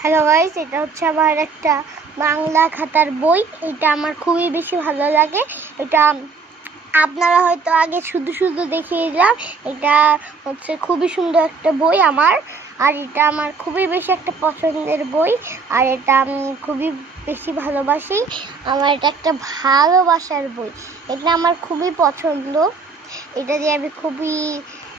Hello guys, এটা হচ্ছে আমার একটা বাংলা খাতার বই। এটা আমার খুবই বেশি ভালো লাগে। এটা আপনারা হয়তো আগে শুধু শুধু দেখিয়ে দিলাম। এটা হচ্ছে খুবই সুন্দর একটা বই আমার, আর এটা আমার খুবই বেশি একটা পছন্দের বই। আর এটা আমি খুবই বেশি ভালোবাসি। আমার এটা একটা ভালোবাসার বই। এটা আমার খুবই পছন্দ। এটা দিয়ে আমি খুবই